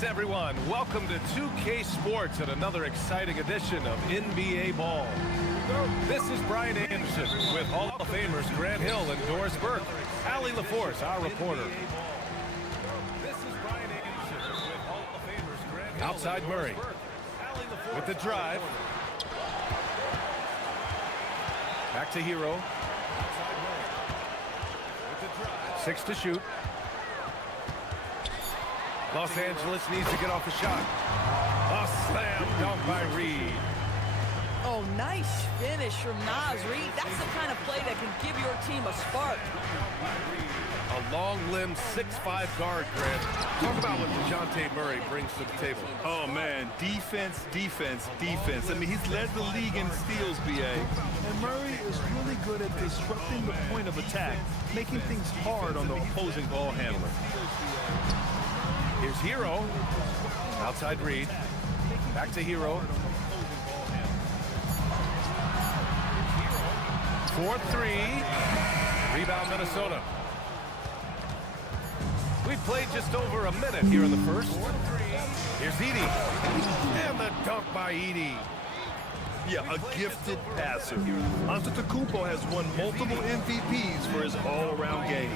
Greetings, everyone. Welcome to 2K Sports and another exciting edition of NBA Ball. This is Brian Anderson with Hall of Famers Grant Hill and Doris Burke. Allie LaForce, our reporter. This is Brian Anderson with Hall of Famers Grant Hill. Outside Murray with the drive. Back to Hero. 6 to shoot. Los Angeles needs to get off a shot. A slam dunk by Reed. Oh, nice finish from Naz Reed. That's the kind of play that can give your team a spark. A long-limbed 6'5" guard, Grant. Talk about what DeJounte Murray brings to the table. Oh, man, defense, defense, defense. I mean, he's led the league in steals, BA. And Murray is really good at disrupting the point of attack, making things hard on the opposing ball handler. Here's Hero. Outside Reed. Back to Hero. 4-3. Rebound Minnesota. We've played just over a minute here in the first. Here's Edey. And the dunk by Edey. Yeah, a gifted passer. Antetokounmpo has won multiple MVPs for his all-around game.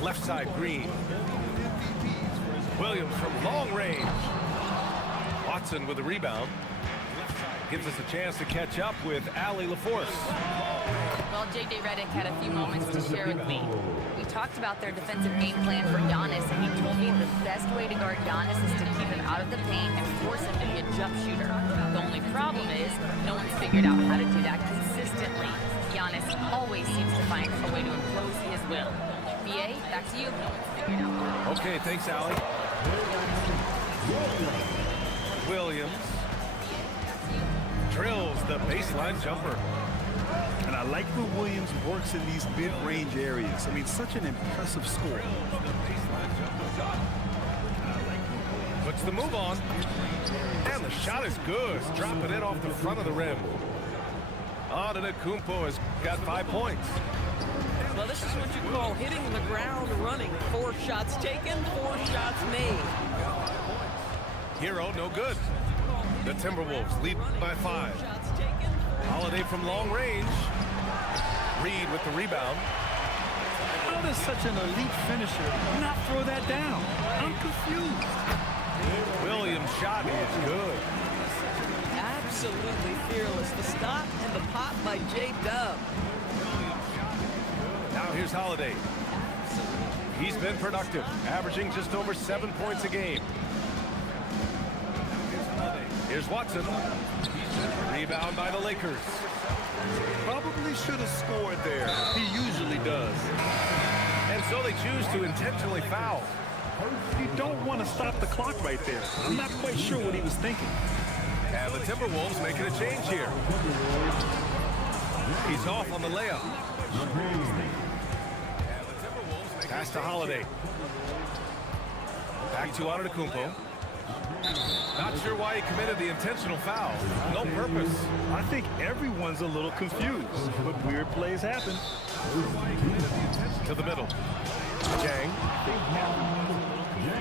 Left side, Green. Williams from long range. Watson with the rebound. Gives us a chance to catch up with Allie LaForce. Well, J.J. Redick had a few moments to share with me. We talked about their defensive game plan for Giannis, and he told me the best way to guard Giannis is to keep him out of the paint and force him to be a jump shooter. The only problem is no one's figured out how to do that consistently. Giannis always seems to find a way to impose his will. BA, back to you. No one's figured out. Okay, thanks, Allie. Williams drills the baseline jumper. And I like when Williams works in these mid-range areas. I mean, such an impressive score. Puts the move on. And the shot is good. Dropping it off the front of the rim. Antetokounmpo has got 5 points. Well, this is what you call hitting the ground running. 4 shots taken, 4 shots made. Hero, no good. The Timberwolves lead by 5. Holiday from long range. Reed with the rebound. How does such an elite finisher not throw that down? I'm confused. Williams' shot is good. Absolutely fearless. The stop and the pop by J-Dub. Now here's Holiday. He's been productive, averaging just over 7 points a game. Here's Watson. Rebound by the Lakers. Probably should have scored there. He usually does. And so they choose to intentionally foul. You don't want to stop the clock right there. I'm not quite sure what he was thinking. And the Timberwolves making a change here. He's off on the layup. Pass to Holiday. Back to Antetokounmpo. Not sure why he committed the intentional foul. No purpose. I think everyone's a little confused, but weird plays happen. To the middle. Jang.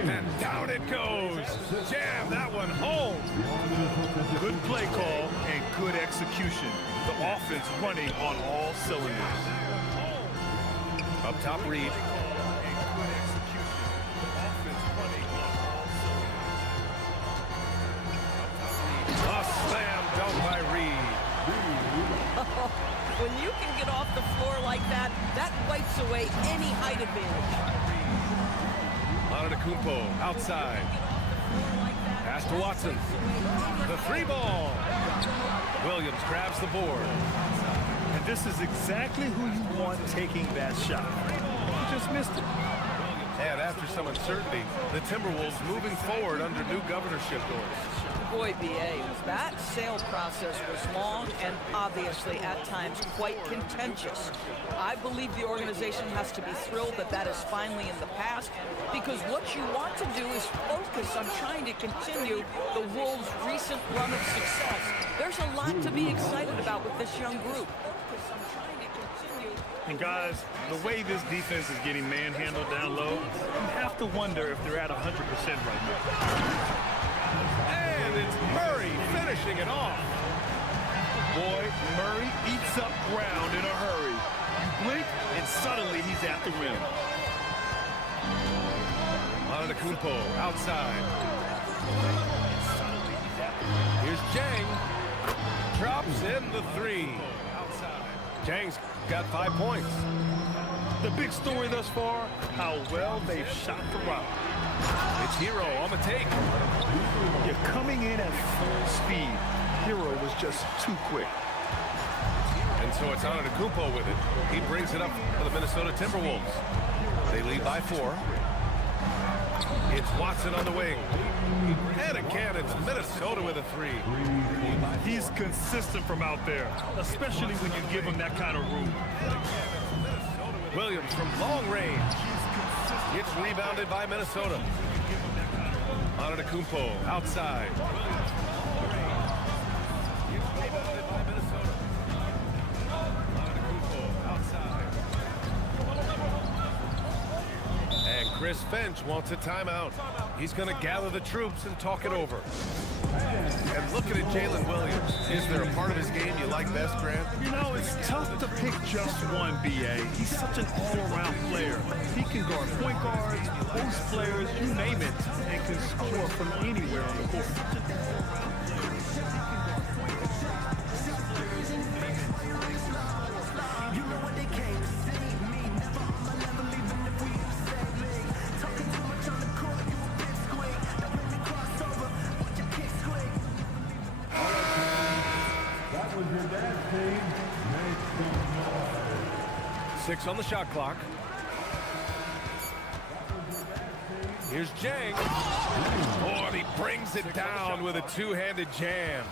And down it goes. Jam that one home. Good play call and good execution. The offense running on all cylinders. Up top, Reed. By Reed. When you can get off the floor like that, that wipes away any height advantage. Antetokounmpo outside. Pass to Watson. The 3 ball. Williams grabs the board. And this is exactly who you want taking that shot. You just missed it. And after some uncertainty, the Timberwolves moving forward under new governorship doors. Boy, BA, that sale process was long and obviously at times quite contentious. I believe the organization has to be thrilled that that is finally in the past, because what you want to do is focus on trying to continue the Wolves' recent run of success. There's a lot to be excited about with this young group. Focus on trying to continue And guys, the way this defense is getting manhandled down low, you have to wonder if they're at 100% right now. And it's Murray finishing it off. Boy, Murray eats up ground in a hurry. You blink, and suddenly he's at the rim. Antetokounmpo outside. Here's Jang. Drops in the three. Jang's got 5 points. The big story thus far, how well they've shot the rock. It's Hero on the take. You're coming in at full speed. Hero was just too quick. And so it's Antetokounmpo with it. He brings it up for the Minnesota Timberwolves. They lead by 4. It's Watson on the wing. And again, it's Minnesota with a 3. He's consistent from out there, especially when you give him that kind of room. Williams from long range. It's rebounded by Minnesota. Antetokounmpo outside. And Chris Finch wants a timeout. He's going to gather the troops and talk it over. And looking at Jalen Williams, is there a part of his game you like best, Grant? You know, it's tough to pick just one, B.A. He's such an all-around player. He can guard point guards, post players, you name it, and can score from anywhere on the court. Six on the shot clock. Here's Jang. Oh, and he brings it down with a two-handed jam.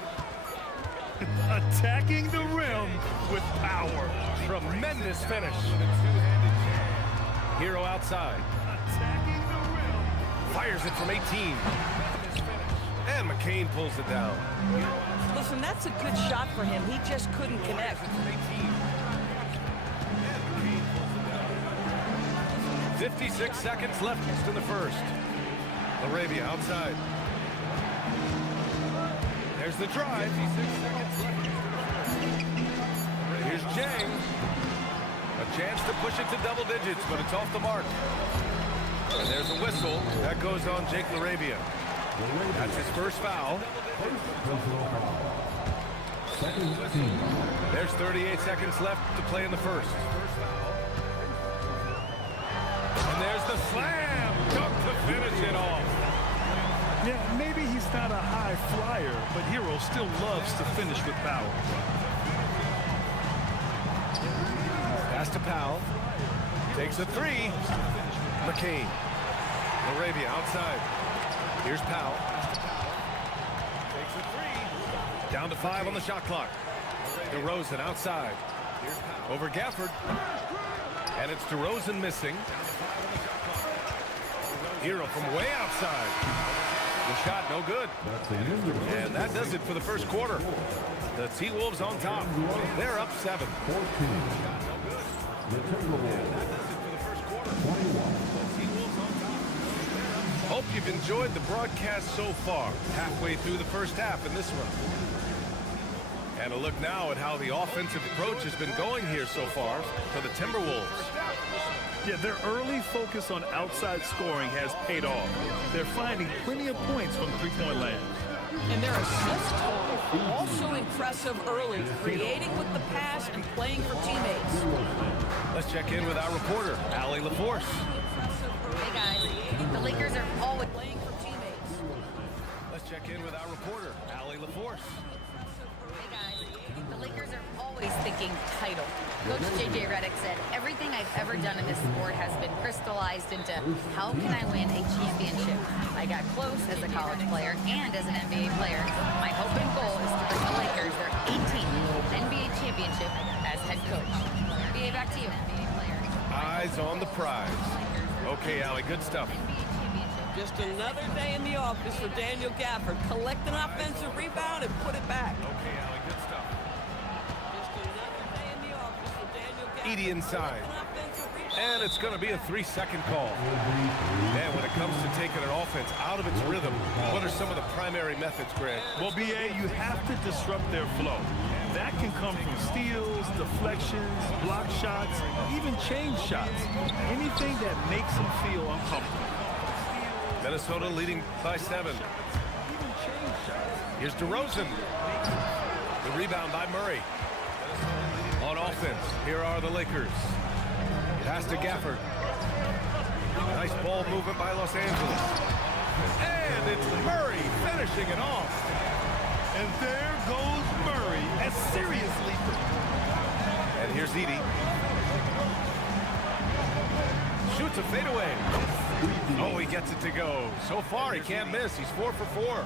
Attacking the rim with power. Tremendous finish. Hero outside. Attacking the rim. Fires it from 18. And McCain pulls it down. Listen, that's a good shot for him. He just couldn't connect. 56 seconds left in the first. Arabia outside. There's the drive. Here's Jang. A chance to push it to double digits, but it's off the mark. And there's a whistle. That goes on Jake LaRavia. That's his first foul. There's 38 seconds left to play in the first. And there's the slam dunk to finish it off. Yeah, maybe he's not a high flyer, but Hero still loves to finish with power. Pass to Powell. Takes a three. McCain. Arabia outside. Here's Powell. Takes a three. Down to 5 on the shot clock. DeRozan outside. Over Gafford. And it's DeRozan missing. Hero from way outside. The shot no good. And that does it for the first quarter. The T-Wolves on top. They're up 7. Hope you've enjoyed the broadcast so far. Halfway through the first half in this one. And a look now at how the offensive approach has been going here so far for the Timberwolves. Yeah, their early focus on outside scoring has paid off. They're finding plenty of points from three-point land. And their assist total, also impressive early, creating with the pass and playing for teammates. Let's check in with our reporter, Allie LaForce. Hey guys, the Lakers are always Playing for teammates. Let's check in with our reporter, Allie LaForce. Hey guys, the Lakers are always thinking title. Coach J.J. Redick said, everything I've ever done in this sport has been crystallized into how can I win a championship? I got close as a college player and as an NBA player. My hope and goal is to bring the Lakers their 18th NBA championship as head coach. NBA, back to you. Eyes on the prize. Okay, Allie, good stuff. Just another day in the office for Daniel Gafford. Collect an offensive rebound and put it back. Okay, Allie, good stuff. Just another day in the office for Daniel Gafford. Edey inside. And it's going to be a 3-second call. And when it comes to taking an offense out of its rhythm, what are some of the primary methods, Grant? Well, B.A., you have to disrupt their flow. That can come from steals, deflections, block shots, even change shots. Anything that makes them feel uncomfortable. Minnesota leading by 7. Here's DeRozan. The rebound by Murray. On offense, here are the Lakers. Pass to Gafford. Nice ball movement by Los Angeles. And it's Murray finishing it off. And there goes Murray, a serious leaper. And here's Edey. Shoots a fadeaway. Oh, he gets it to go. So far, he can't miss. He's 4 for 4.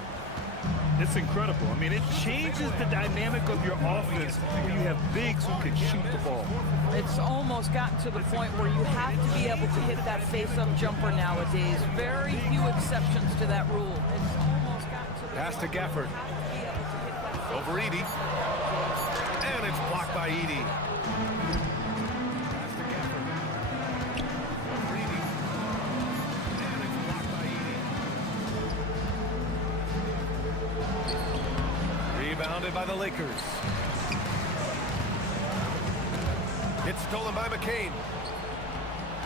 It's incredible. I mean, it changes the dynamic of your offense when you have bigs who can shoot the ball. It's almost gotten to the point where you have to be able to hit that face-up jumper nowadays. Very few exceptions to that rule. It's almost gotten to the Pass to Gafford. Over Edey. And it's blocked by Edey. Pass to Gafford. Over Edey. And it's blocked by Edey. Rebounded by the Lakers. It's stolen by McCain.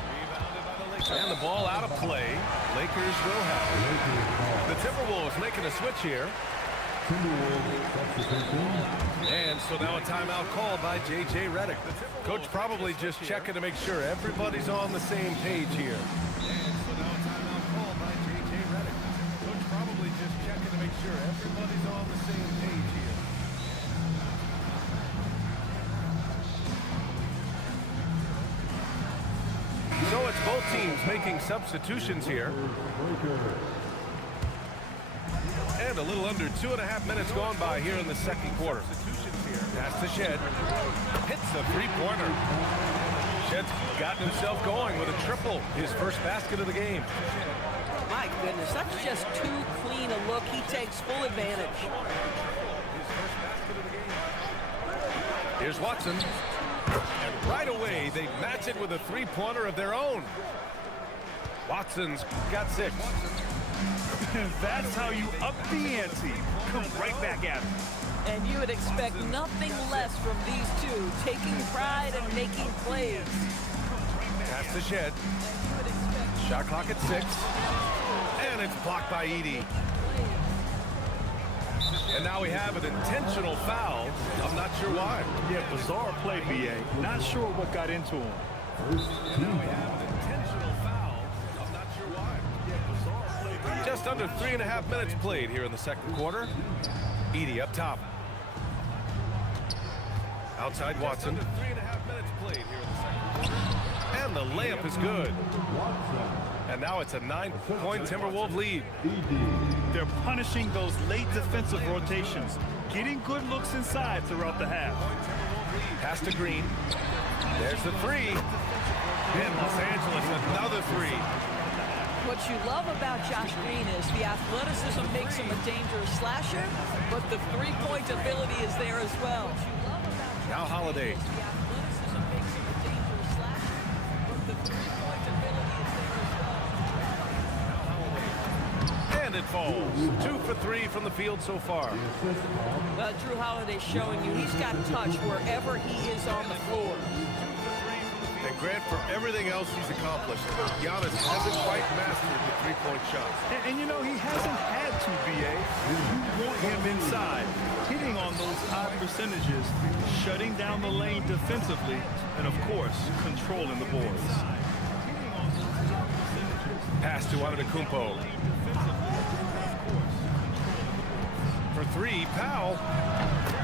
Rebounded by the Lakers. And the ball out of play. Lakers will have it. The Timberwolves making a switch here. And so now a timeout called by J.J. Redick. Coach probably just checking to make sure everybody's on the same page here. And so now a timeout called by J.J. Redick. Coach probably just checking to make sure everybody's on the same page here. So it's both teams making substitutions here. And a little under 2.5 minutes gone by here in the second quarter. Pass to Shed. Hits a three-pointer. Shed's gotten himself going with a triple. His first basket of the game. My goodness, that's just too clean a look. He takes full advantage. Here's Watson. And right away, they match it with a three-pointer of their own. Watson's got 6. That's how you up the ante. Come right back at him. And you would expect nothing less from these two, taking pride and making plays. Pass to Shed. Shot clock at 6. And it's blocked by Edey. And now we have an intentional foul. I'm not sure why. Yeah, bizarre play, B.A. Not sure what got into him. And now we have an intentional foul. I'm not sure why. Yeah, bizarre play, B.A. Just under 3.5 minutes played here in the second quarter. Edey up top. Outside Watson. Just under 3.5 minutes played here in the second quarter. And the layup is good. And now it's a 9-point Timberwolves lead. They're punishing those late defensive rotations, getting good looks inside throughout the half. Pass to Green. There's the 3. And Los Angeles, another 3. What you love about Josh Green is the athleticism makes him a dangerous slasher, but the three-point ability is there as well. Now Holiday. And it falls. 2 for 3 from the field so far. Well, Drew Holiday showing you he's got touch wherever he is on the floor. And Grant, for everything else he's accomplished, Giannis hasn't quite mastered the three-point shot. And you know, he hasn't had to, B.A. You want him inside, hitting on those odd percentages, shutting down the lane defensively, and of course, controlling the boards. Pass to Antetokounmpo. For 3, Powell.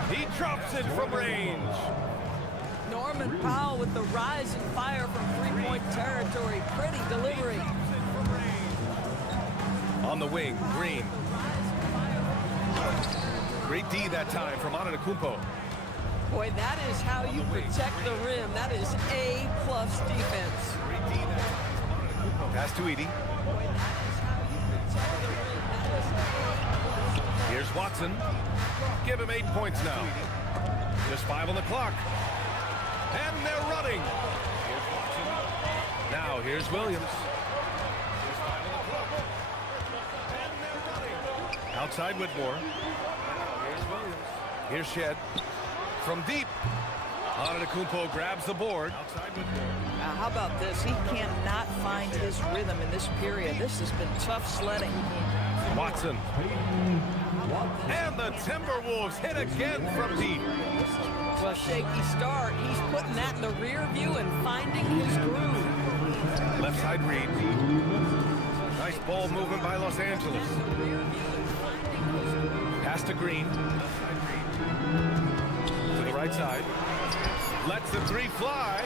He drops it from range. Norman Powell with the rise and fire from three-point territory. Pretty delivery. On the wing, Green. Great D that time from Antetokounmpo. Boy, that is how you protect the rim. That is A+ defense. Great D that time from Antetokounmpo. Pass to Edey. Here's Watson. Give him 8 points now. Just 5 on the clock. And they're running. Now here's Williams. Outside Whitmore. Here's Williams. Here's Shed. From deep. Antetokounmpo grabs the board. Outside Whitmore. Now, how about this? He cannot find his rhythm in this period. This has been tough sledding. Watson. And the Timberwolves hit again from deep. Well, shaky start. He's putting that in the rear view and finding his groove. Left side read. Nice ball movement by Los Angeles. Pass to Green. To the right side. Lets the three fly.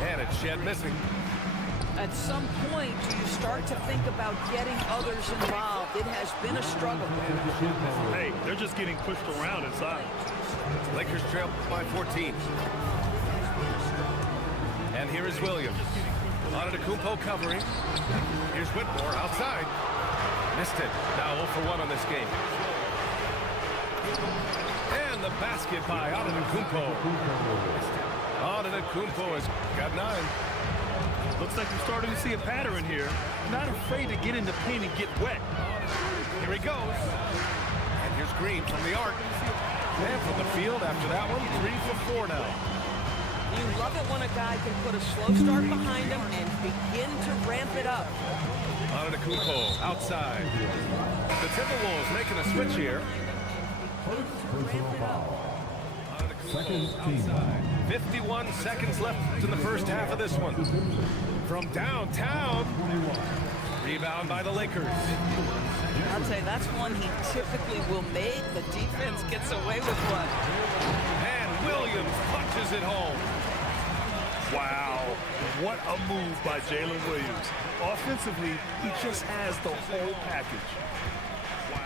And it's Shed missing. At some point, do you start to think about getting others involved? It has been a struggle. Hey, they're just getting pushed around inside. Lakers trail by 14. And here is Williams. Antetokounmpo covering. Here's Whitmore outside. Missed it. Now 0 for 1 on this game. And the basket by Antetokounmpo. Antetokounmpo has got 9. Looks like we're starting to see a pattern here. Not afraid to get in the paint and get wet. Here he goes. And here's Green from the arc. And from the field after that one, 3 for 4 now. You love it when a guy can put a slow start behind him and begin to ramp it up. Antetokounmpo outside. The Timberwolves making a switch here. Outside. 51 seconds left in the first half of this one. From downtown. Rebound by the Lakers. I'll tell you, that's one he typically will make. The defense gets away with one. And Williams punches it home. Wow, what a move by Jalen Williams. Offensively, he just has the whole package. Wow,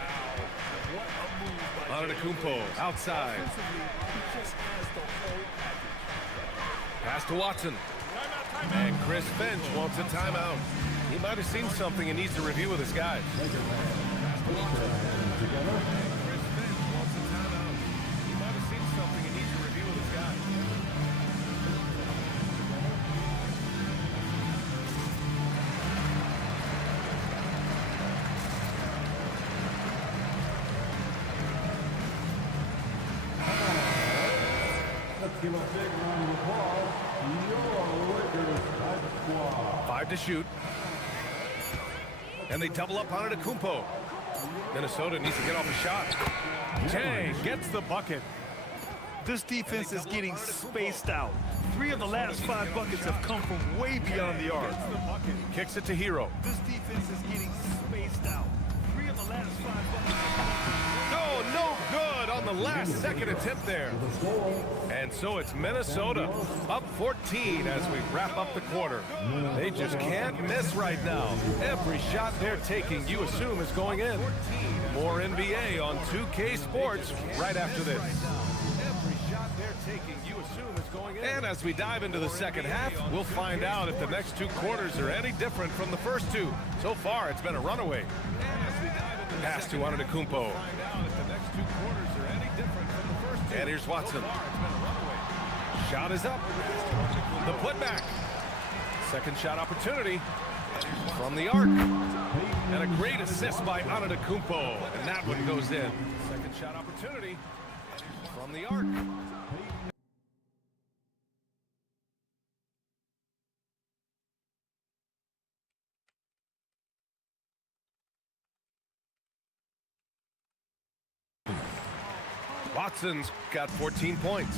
what a move by Antetokounmpo outside. Offensively, he just has the whole package. Pass to Watson. And Chris Finch wants a timeout. He might have seen something and needs to review with his guys. Chris Finch wants a timeout. He might have seen something and needs to review with his guys. Let's give a big round of applause to your Lakers squad. 5 to shoot. And they double up on Antetokounmpo. Minnesota needs to get off a shot. Jay gets the bucket. This defense is getting spaced out. 3 of the last 5 buckets have come from way beyond the arc. Kicks it to Hero. This defense is getting spaced out. 3 of the last 5 buckets. Oh, no good on the last second attempt there. And so it's Minnesota up 14 as we wrap up the quarter. They just can't miss right now. Every shot they're taking, you assume, is going in. More NBA on 2K Sports right after this. Every shot they're taking, you assume, is going in. And as we dive into the second half, we'll find out if the next 2 quarters are any different from the first 2. So far, it's been a runaway. Pass to Antetokounmpo. And here's Watson. Shot is up. The putback. Second shot opportunity from the arc. And a great assist by Antetokounmpo. And that one goes in. Second shot opportunity from the arc. Watson's got 14 points.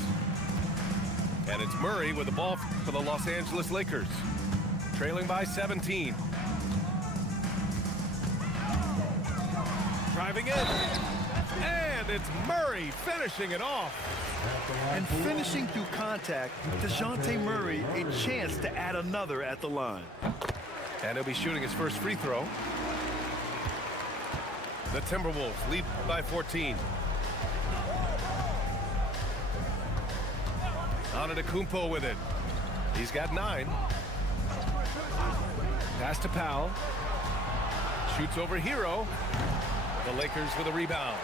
And it's Murray with the ball for the Los Angeles Lakers. Trailing by 17. Driving in. And it's Murray finishing it off. And finishing through contact, DeJounte Murray a chance to add another at the line. And he'll be shooting his first free throw. The Timberwolves lead by 14. Antetokounmpo with it. He's got 9. Pass to Powell. Shoots over Hero. The Lakers with a rebound.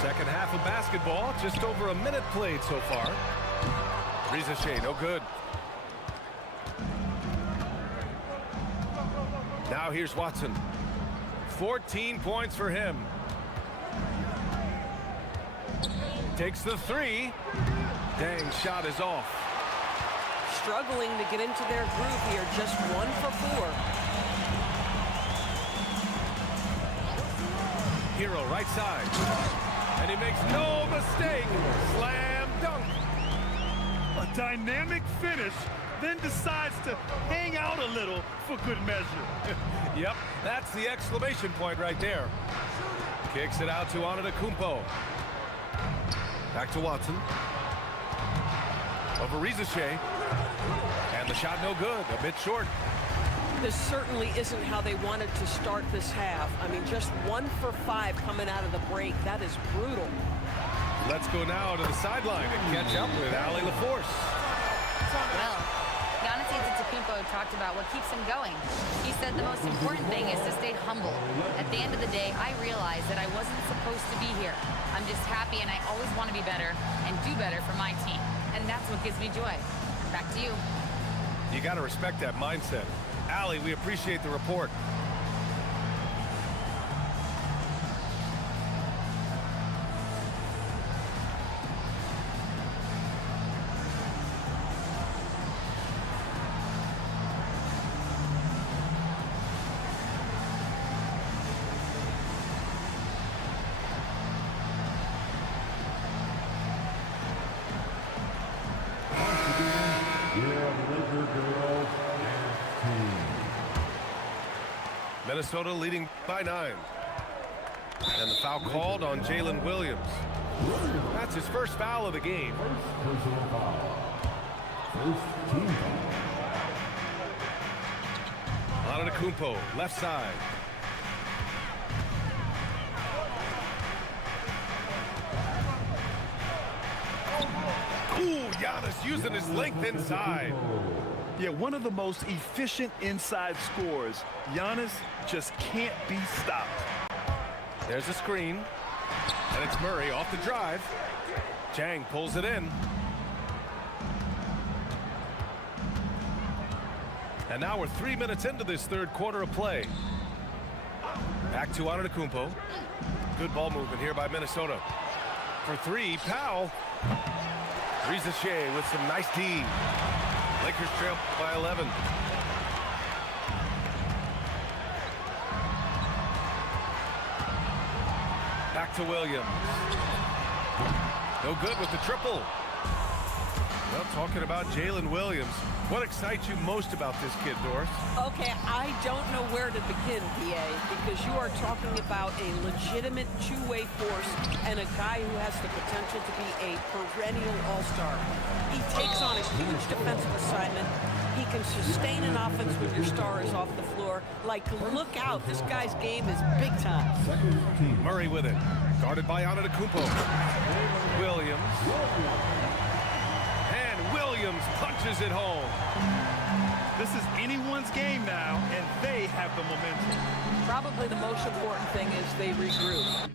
Second half of basketball. Just over a minute played so far. Rizachet, no good. Now here's Watson. 14 points for him. Takes the three. Dang, shot is off. Struggling to get into their groove here, just 1 for 4. Hero right side. And he makes no mistake. Slam dunk. A dynamic finish, then decides to hang out a little for good measure. Yep, that's the exclamation point right there. Kicks it out to Antetokounmpo. Back to Watson. Over Rizachet. And the shot no good, a bit short. This certainly isn't how they wanted to start this half. I mean, just 1 for 5 coming out of the break. That is brutal. Let's go now to the sideline and catch up with Ali LaForce. Well, Giannis Antetokounmpo talked about what keeps him going. He said the most important thing is to stay humble. At the end of the day, I realized that I wasn't supposed to be here. I'm just happy, and I always want to be better and do better for my team. And that's what gives me joy. Back to you. You got to respect that mindset. Ali, we appreciate the report. Minnesota leading by 9. And the foul called on Jalen Williams. That's his first foul of the game. Personal foul. First team foul. Antetokounmpo, left side. Ooh, Giannis using his length inside. Yeah, one of the most efficient inside scorers. Giannis just can't be stopped. There's a screen. And it's Murray off the drive. Chang pulls it in. And now we're 3 minutes into this third quarter of play. Back to Antetokounmpo. Good ball movement here by Minnesota. For 3, Powell. Rizachet with some nice D. Lakers trail by 11. Back to Williams. No good with the triple. Well, talking about Jalen Williams, what excites you most about this kid, Doris? Okay, I don't know where to begin, PA, because you are talking about a legitimate two-way force and a guy who has the potential to be a perennial all-star. He takes on a huge defensive assignment. He can sustain an offense when your star is off the floor. Like, look out, this guy's game is big time. Murray with it, guarded by Antetokounmpo. Williams. Williams punches it home. This is anyone's game now, and they have the momentum. Probably the most important thing is they regroup.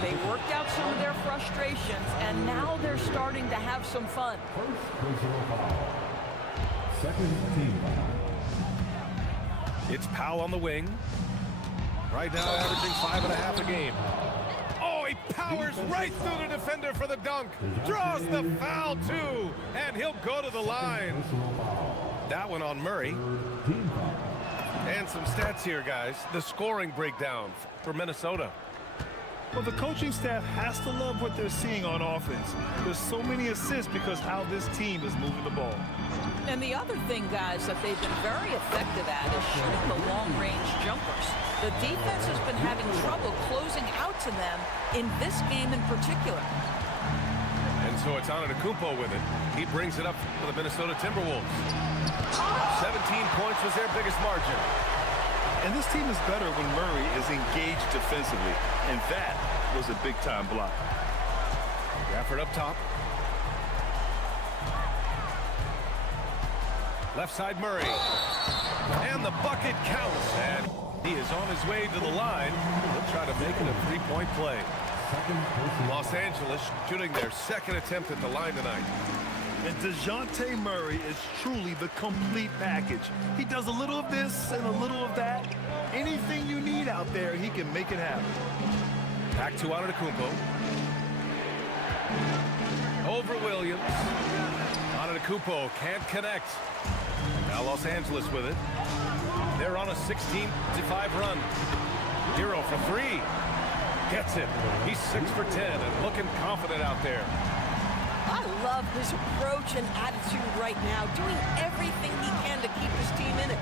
They worked out some of their frustrations, and now they're starting to have some fun. First personal foul. Second team foul. It's Powell on the wing. Right now averaging 5.5 a game. Oh, he powers right through the defender for the dunk. Draws the foul too. And he'll go to the line. That one on Murray. And some stats here, guys. The scoring breakdown for Minnesota. Well, the coaching staff has to love what they're seeing on offense. There's so many assists because how this team is moving the ball. And the other thing, guys, that they've been very effective at is shooting the long-range jumpers. The defense has been having trouble closing out to them in this game in particular. And so it's Antetokounmpo with it. He brings it up for the Minnesota Timberwolves. 17 points was their biggest margin. And this team is better when Murray is engaged defensively. And that was a big-time block. Gafford up top. Left side Murray. And the bucket counts. And he is on his way to the line. He'll try to make it a three-point play. Los Angeles shooting their second attempt at the line tonight. And DeJounte Murray is truly the complete package. He does a little of this and a little of that. Anything you need out there, he can make it happen. Back to Antetokounmpo. Over Williams. Antetokounmpo can't connect. Now Los Angeles with it. They're on a 16-5 run. Hero for three. Gets it. He's 6 for 10 and looking confident out there. I love his approach and attitude right now, doing everything he can to keep his team in it.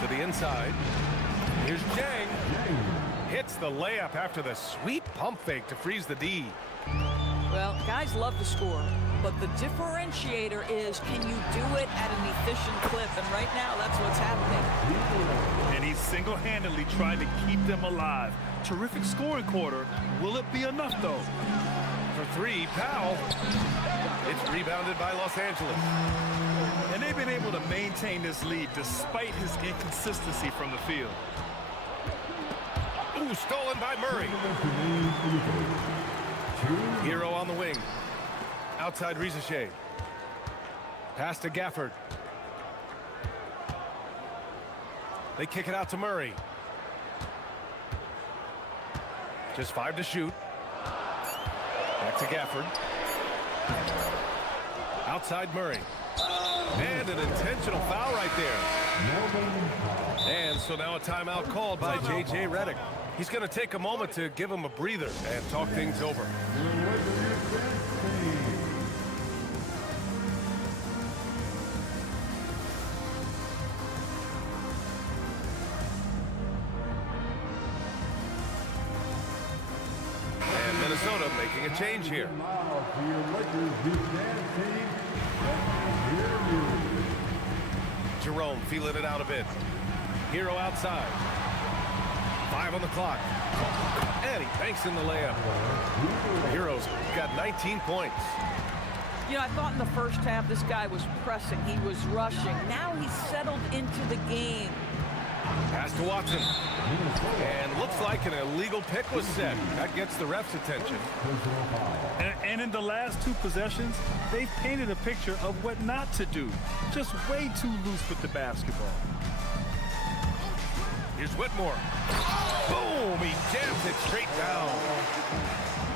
To the inside. Here's Jang. Hits the layup after the sweet pump fake to freeze the D. Well, guys love to score, but the differentiator is, can you do it at an efficient clip? And right now, that's what's happening. And he's single-handedly trying to keep them alive. Terrific scoring quarter. Will it be enough, though? For three, Powell. It's rebounded by Los Angeles. And they've been able to maintain this lead despite his inconsistency from the field. Ooh, stolen by Murray. Hero on the wing. Outside Rizachet. Pass to Gafford. They kick it out to Murray. Just 5 to shoot. Back to Gafford. Outside Murray. And an intentional foul right there. And so now a timeout called by J.J. Redick. He's going to take a moment to give him a breather and talk things over. And Minnesota making a change here. Jerome feeling it out a bit. Hero outside. 5 on the clock. And he banks in the layup. Hero's got 19 points. You know, I thought in the first half this guy was pressing. He was rushing. Now he's settled into the game. Pass to Watson. And looks like an illegal pick was set. That gets the ref's attention. And in the last 2 possessions, they've painted a picture of what not to do. Just way too loose with the basketball. Here's Whitmore. Boom! He jams it straight down.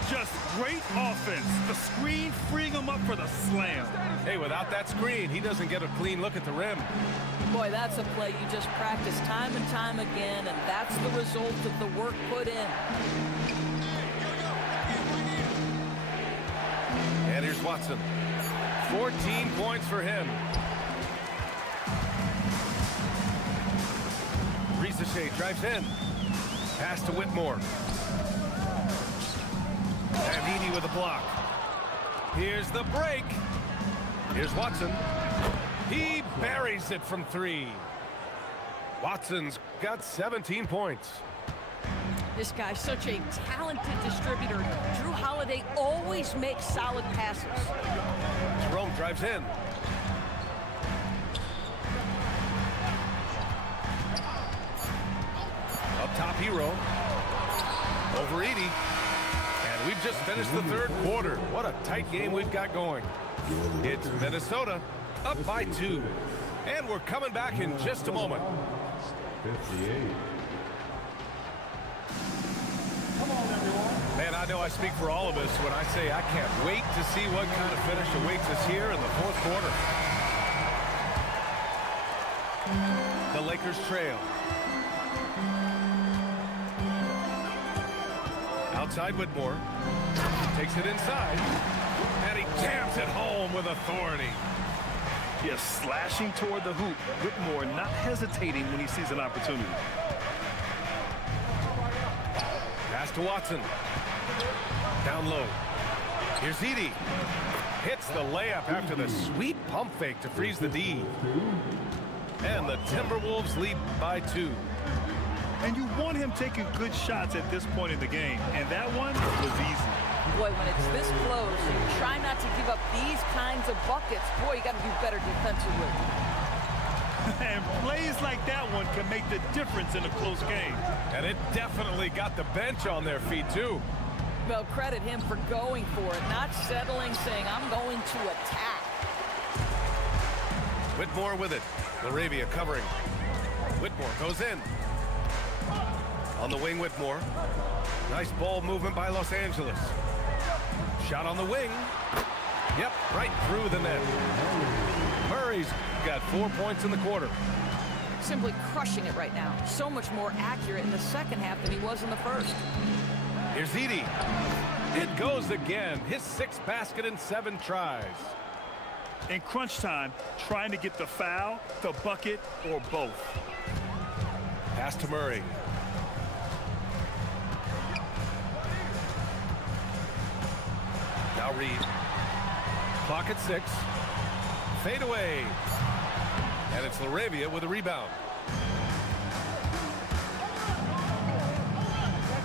Just great offense. The screen freeing him up for the slam. Hey, without that screen, he doesn't get a clean look at the rim. Boy, that's a play you just practice time and time again, and that's the result of the work put in. And here's Watson. 14 points for him. Rizachet drives in. Pass to Whitmore. And Edie with a block. Here's the break. Here's Watson. He buries it from 3. Watson's got 17 points. This guy's such a talented distributor. Drew Holiday always makes solid passes. Jerome drives in. Up top, Hero. Over Edie. And we've just finished the 3rd quarter. What a tight game we've got going. It's Minnesota up by 2. And we're coming back in just a moment. 58. Man, I know I speak for all of us when I say I can't wait to see what kind of finish awaits us here in the 4th quarter. The Lakers trail. Outside Whitmore. Takes it inside. And he jams it home with authority. Just slashing toward the hoop. Whitmore not hesitating when he sees an opportunity. Pass to Watson. Down low. Here's Edie. Hits the layup after the sweet pump fake to freeze the D. And the Timberwolves lead by 2. And you want him taking good shots at this point in the game. And that one was easy. Boy, when it's this close, you try not to give up these kinds of buckets. Boy, you got to do better defensively. And plays like that one can make the difference in a close game. And it definitely got the bench on their feet, too. Well, credit him for going for it, not settling, saying, I'm going to attack. Whitmore with it. Laravia covering. Whitmore goes in. On the wing, Whitmore. Nice ball movement by Los Angeles. Shot on the wing. Yep, right through the net. Murray's got 4 points in the quarter. Simply crushing it right now. So much more accurate in the second half than he was in the first. Here's Edie. It goes again. His 6th basket in 7 tries. In crunch time, trying to get the foul, the bucket, or both. Pass to Murray. Now Reed. Clock at 6. Fade away. And it's Laravia with a rebound.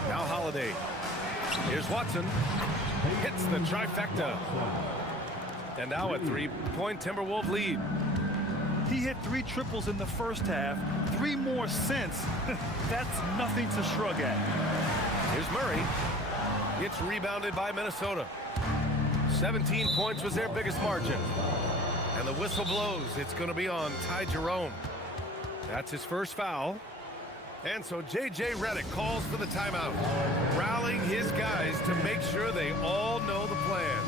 Now Holiday. Here's Watson. Hits the trifecta. And now a 3-point Timberwolf lead. He hit 3 triples in the first half, 3 more since. That's nothing to shrug at. Here's Murray. It's rebounded by Minnesota. 17 points was their biggest margin. And the whistle blows. It's going to be on Ty Jerome. That's his first foul. And so J.J. Redick calls for the timeout, rallying his guys to make sure they all know the plan.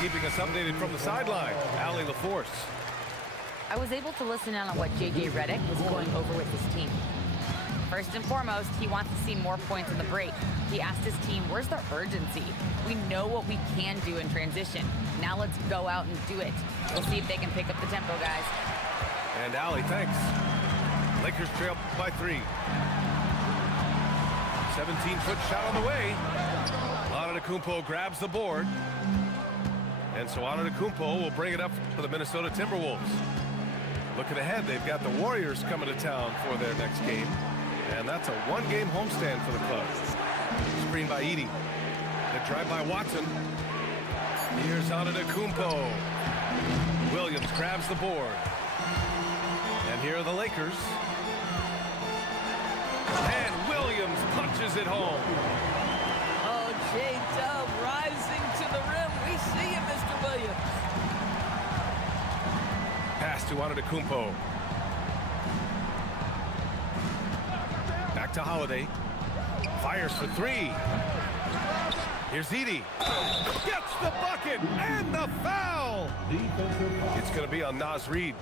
Keeping us updated from the sideline, Allie LaForce. I was able to listen in on what J.J. Redick was going over with his team. First and foremost, he wants to see more points in the break. He asked his team, where's the urgency? We know what we can do in transition. Now let's go out and do it. We'll see if they can pick up the tempo, guys. And Allie, thanks. Lakers trail by 3. 17-foot shot on the way. Antetokounmpo grabs the board. And so Antetokounmpo will bring it up for the Minnesota Timberwolves. Looking ahead, they've got the Warriors coming to town for their next game. And that's a 1-game homestand for the club. Screen by Edie. The drive by Watson. Here's Antetokounmpo. Williams grabs the board. And here are the Lakers. And Williams punches it home. Oh, J-Dub rising to the rim. We see you, Mr. Williams. Pass to Antetokounmpo. Back to Holiday. Fires for 3. Here's Edie. Gets the bucket and the foul. It's going to be on Naz Reid.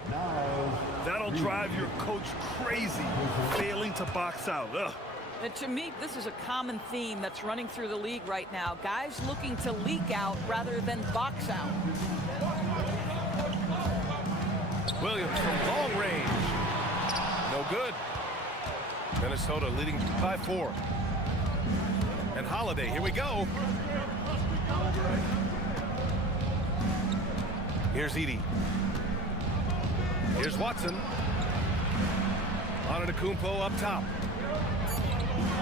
That'll drive your coach crazy, failing to box out. Ugh. And to me, this is a common theme that's running through the league right now. Guys looking to leak out rather than box out. Williams from long range. No good. Minnesota leading by 4. And Holiday, here we go. Here's Edie. Here's Watson. Antetokounmpo up top.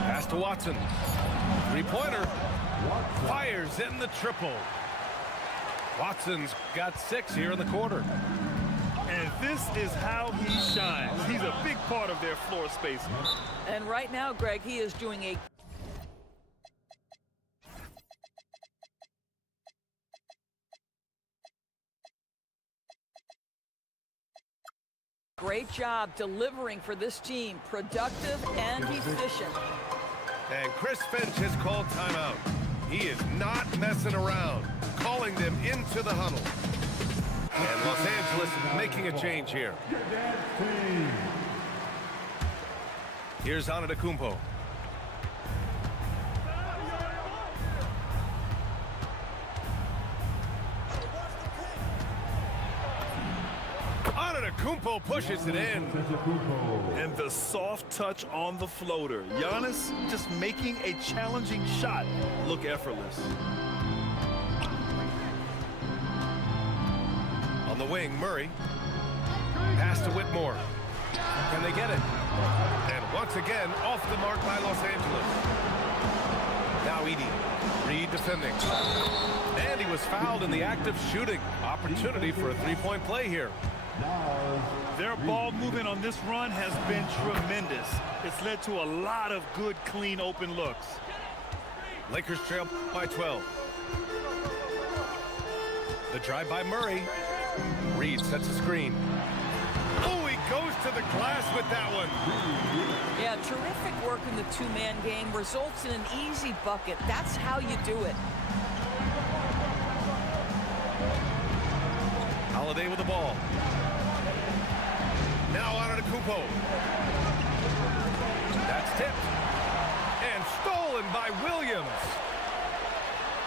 Pass to Watson. 3-pointer. Fires in the triple. Watson's got 6 here in the quarter. And this is how he shines. He's a big part of their floor spacing. And right now, Greg, he is doing a great job delivering for this team, productive and efficient. And Chris Finch has called timeout. He is not messing around, calling them into the huddle. And Los Angeles making a change here. Here's Antetokounmpo. Antetokounmpo pushes it in. And the soft touch on the floater. Giannis just making a challenging shot look effortless. On the wing, Murray. Pass to Whitmore. Can they get it? And once again, off the mark by Los Angeles. Now Edey. Reed defending. And he was fouled in the act of shooting. Opportunity for a three-point play here. Their ball movement on this run has been tremendous. It's led to a lot of good, clean, open looks. Lakers trail by 12. The drive by Murray. Reed sets a screen. Oh, he goes to the glass with that one. Yeah, terrific work in the two-man game results in an easy bucket. That's how you do it. Holiday with the ball. Now on Antetokounmpo. That's tipped. And stolen by Williams.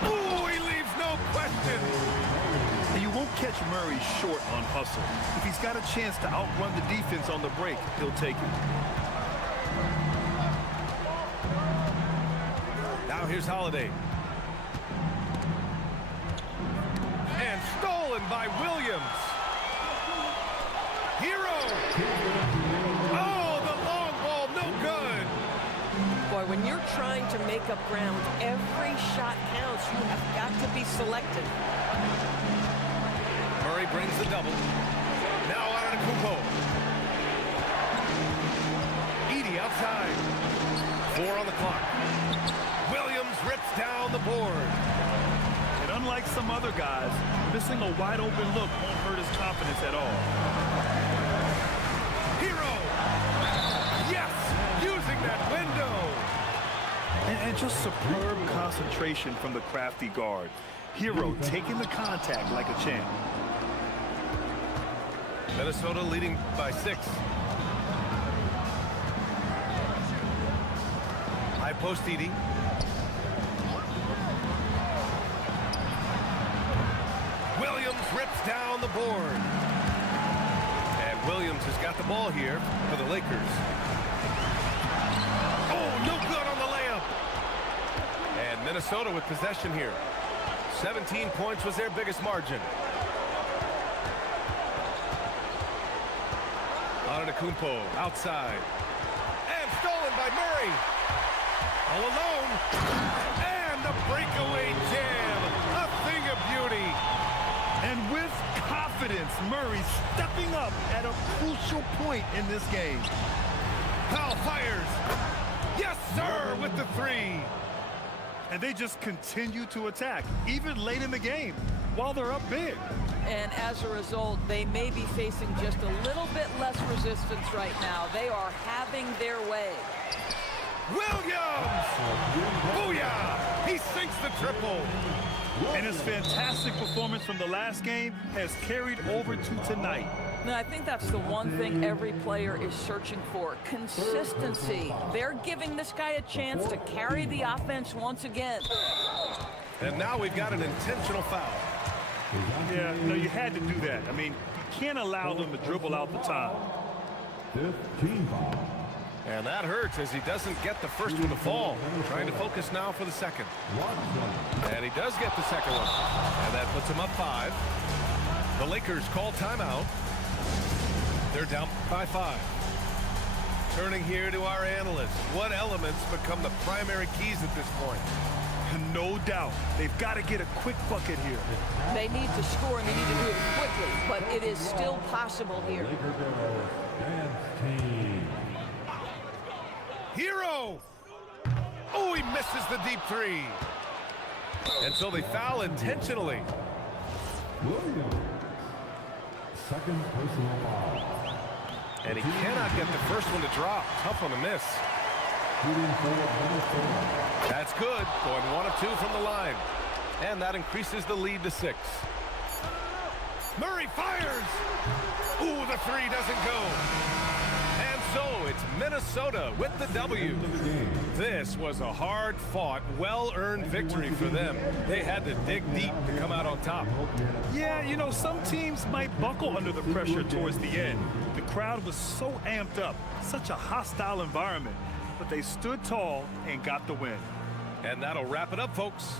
Ooh, he leaves no question. And you won't catch Murray short on hustle. If he's got a chance to outrun the defense on the break, he'll take it. Now here's Holiday. And stolen by Williams. Hero! Oh, the long ball, no good. Boy, when you're trying to make up ground, every shot counts. You have got to be selective. Murray brings the double. Now on Antetokounmpo. Edey outside. 4 on the clock. Williams rips down the board. And unlike some other guys, missing a wide open look won't hurt his confidence at all. Hero! Yes! Using that window! And just superb concentration from the crafty guard. Hero taking the contact like a champ. Minnesota leading by 6. High post Edey. Williams rips down the board. And Williams has got the ball here for the Lakers. Oh, no good on the layup. And Minnesota with possession here. 17 points was their biggest margin. Antetokounmpo outside. And stolen by Murray. All alone. And the breakaway jam. A thing of beauty. And with confidence, Murray stepping up at a crucial point in this game. Powell fires. Yes, sir, with the 3. And they just continue to attack, even late in the game, while they're up big. And as a result, they may be facing just a little bit less resistance right now. They are having their way. Williams! Booyah! He sinks the triple. And his fantastic performance from the last game has carried over to tonight. Now, I think that's the one thing every player is searching for. Consistency. They're giving this guy a chance to carry the offense once again. And now we've got an intentional foul. Yeah, no, you had to do that. I mean, you can't allow them to dribble out the time. 15 foul. And that hurts as he doesn't get the first one to fall. Trying to focus now for the second. And he does get the second one. And that puts him up 5. The Lakers call timeout. They're down by 5. Turning here to our analysts. What elements become the primary keys at this point? No doubt. They've got to get a quick bucket here. They need to score, and they need to do it quickly, but it is still possible here. Laker girls dance team. Hero! Oh, he misses the deep 3. And so they foul intentionally. Williams. Second personal foul. And he cannot get the first one to drop. Tough one to miss. Shooting for Minnesota. That's good. Going 1 of 2 from the line. And that increases the lead to 6. Murray fires! Ooh, the 3 doesn't go. And So it's Minnesota with the W. This was a hard-fought, well-earned victory for them. They had to dig deep to come out on top. Yeah, you know, some teams might buckle under the pressure towards the end. The crowd was so amped up, such a hostile environment, but they stood tall and got the win. And that'll wrap it up, folks.